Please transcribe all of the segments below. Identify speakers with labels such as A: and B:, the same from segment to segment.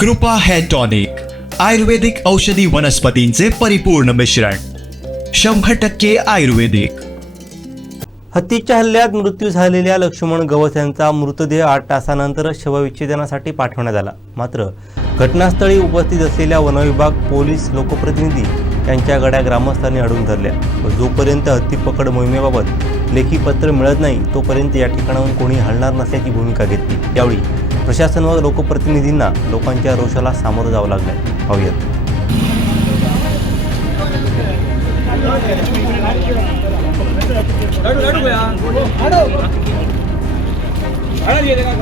A: कृपा hair tonic आयुर्वेदिक औषधी वनस्पतींचे परिपूर्ण मिश्रण शंभर टक्के आयुर्वेदिक.
B: हत्तीच्या हल्ल्यात मृत्यू झालेल्या लक्ष्मण गवस यांचा मृतदेह आठ तासानंतर शवविच्छेदनासाठी पाठवण्यात आला. मात्र घटनास्थळी उपस्थित असलेल्या वनविभाग पोलीस लोकप्रतिनिधी यांच्या गड्या ग्रामस्थांनी अडवून धरल्या. व जोपर्यंत हत्ती पकड मोहिमेबाबत लेखी पत्र मिळत नाही तोपर्यंत या ठिकाणाहून कोणी हलणार नसल्याची भूमिका घेतली. यावेळी प्रशासन व लोकप्रतिनिधींना लोकांच्या रोषाला सामोरं जावं लागलं पाहूयात.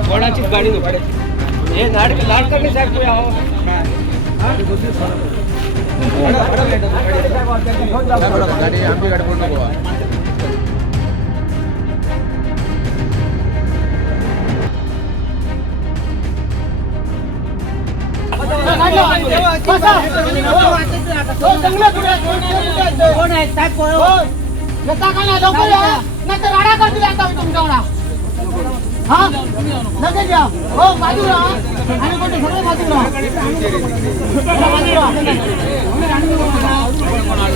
C: घोडाचीच गाडी हे झाड लाड करणे साहेब तुम्ही आहो
D: येता का नाही लवकर या नाही तर राडा करतील आता मी तुमच्याकडा हा लगेच या हो बाजूला आणि कोणते सगळे बाजूला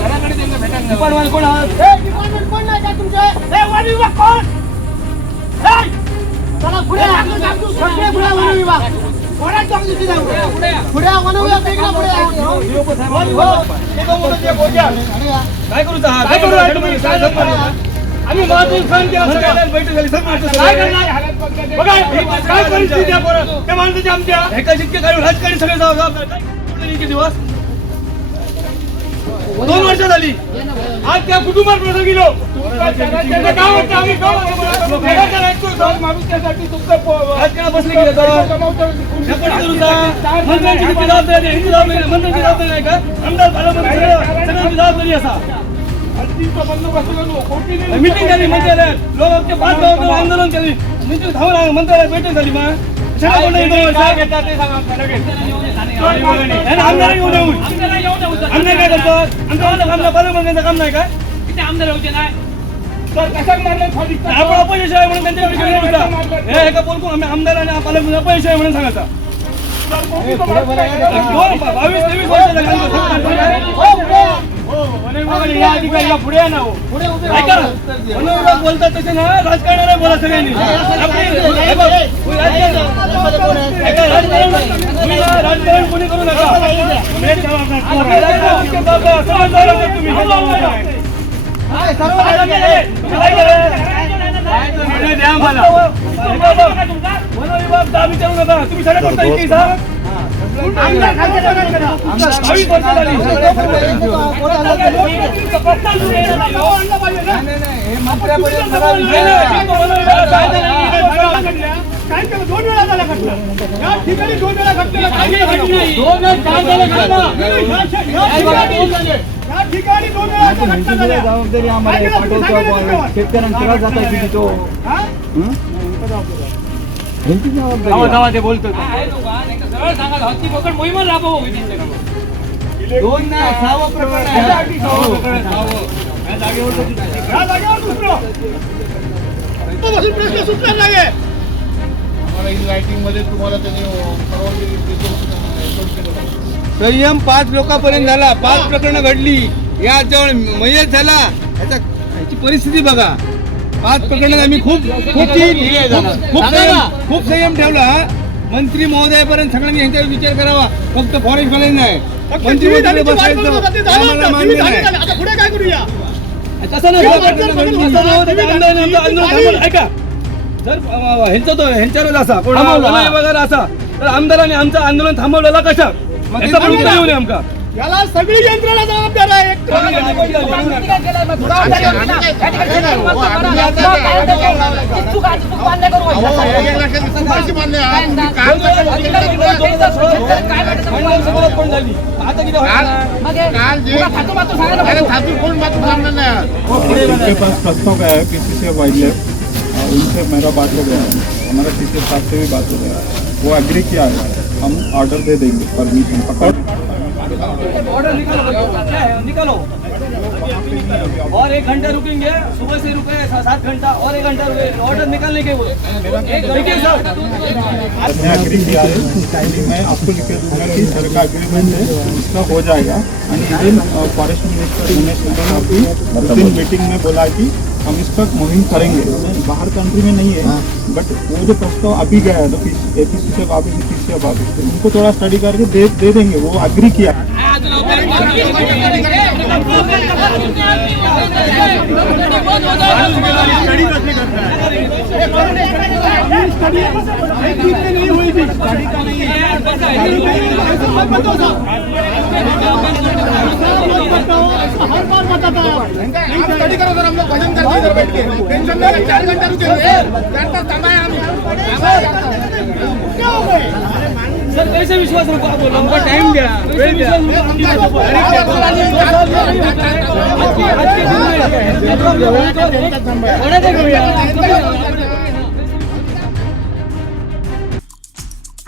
C: डिपार्टमेंट कोण आहात
D: डिपार्टमेंट कोण नाही का तुमचे हे वन विभाग कोण हे! चला पुढे या. सगळे पुढे वन विभाग हो.
C: काय करू काय करू आम्ही बैठक झाली सर?
E: बघा ही काय परिस्थिती? त्या माणसाची आमच्या
C: एका शिक्के काढून राजकारणी सगळे जाऊ जाऊ. काय कुठे इतके दिवस
E: दोन वर्ष झाली. आज त्या कुटुंबात प्रसंग गेलो. त्यांना काय वाटतं आम्ही काय माणूस त्यासाठी तुमचं
C: राजकारण बसले गेले जबाबदारी जबाबदारी आहे. का? आमदार सगळ्यांची जबाबदारी असा. मीटिंग झाली मंत्र्यालयात लोक पाच गावात आंदोलन केली. मीटिंग धावून आलं, बैठक झाली मग. कोणी
E: घेतात ते सांगा
C: आमदार येऊन येऊन. आमदार काय करतात आमच्या काम नाही पालकमंत्र्यांचं काम नाही काय
E: तर कशाला मारलं खाली?
C: आपण अपयश आहे म्हणून त्यांच्याकडे. हे एका बोलकून आम्ही आमदार आणि पालकमंत्री अपयश आहे म्हणून सांगायचा बावीस तेवीस
D: हो, पुढे या.
E: ना हो.
C: बोलतात तसे ना राजकारणाला बोला सगळ्यांनी हे राजकारण- कोणी करू नका. निर्णय द्या आम्हाला वनविभाग दहा विचारू नका तुम्ही सगळ्या करता इथे इथं.
D: आमदार
E: काय केलं दोन वेळा झाला घटना या ठिकाणी दोन वेळा घटनेला काय
D: झालं?
E: या ठिकाणी- दोन वेळा घटना झाल्या.
F: जबाबदारी आम्हाला
E: केलं तुम्ही?
F: पाठवतो
E: सांगितलं
F: आपण.
E: तुम्ही?
F: शेतकऱ्यांना त्रास जात आहे तिथे तो
E: हा?
F: ह्यांची जबाबदारी आहे.
C: ते बोलतो
F: दोन नाही, सहावं प्रकरण आहे.
E: या जागेवर दुसरं.
F: संयम पाच लोकांपर्यंत झाला. पाच प्रकरणं घडली. या जवळ मयत झाला. याचा याची परिस्थिती बघा. पाच प्रकरणात आम्ही खूप खूप खूप- संयम खूप संयम ठेवला. मंत्री महोदयापर्यंत सगळ्यांनी यांच्यावर विचार करावा. फक्त फॉरेस्ट वाले नाही. मंत्री बसायचं. आम्हाला मान्य नाही.
C: तसं नाही. ऐका. जर ह्यांचं तो ह्यांच्यावरच असा कोण वगैरे असा तर आमदारांनी आमचं आंदोलन थांबवलेलं कशा याचा पण उत्तर येऊ नये आमका
E: याला सगळी यंत्रणा जबाबदार आहे
F: उनके पास प्रस्ताव गया है किसी से वाइल्ड लाइफ उनसे मेरा बात हो गया। है हमारा टीचर साहब से भी बात हो गया। वो एग्री किया है। हम ऑर्डर दे देंगे। परमिशन पकड़।
C: ऑर्डर निकालो निकालो। और एक घंटा रुकेंगे सुबह से रुके सात घंटा और एक घंटा रुके। ऑर्डर निकालने के बोलो एक देखिए सर
G: एग्री किया है। मैं आपको लिख के दूँगा कि सर का एग्रीमेंट है उसका हो जाएगा। And even forest minister Umesh ने भी मीटिंग में बोला कि हम इस पर मुहिम करेंगे। बाहर कंट्री में नहीं है बट वो जो प्रस्ताव अभी गया है तो ए पी सी से वापस सी से वापस तो उनको थोड़ा स्टडी करके दे दे देंगे वो एग्री किया है।
D: है
F: सर
D: हो
C: कैसे विश्वास रखो आप बोलो हमको टाइम दिया में होने देखो भैया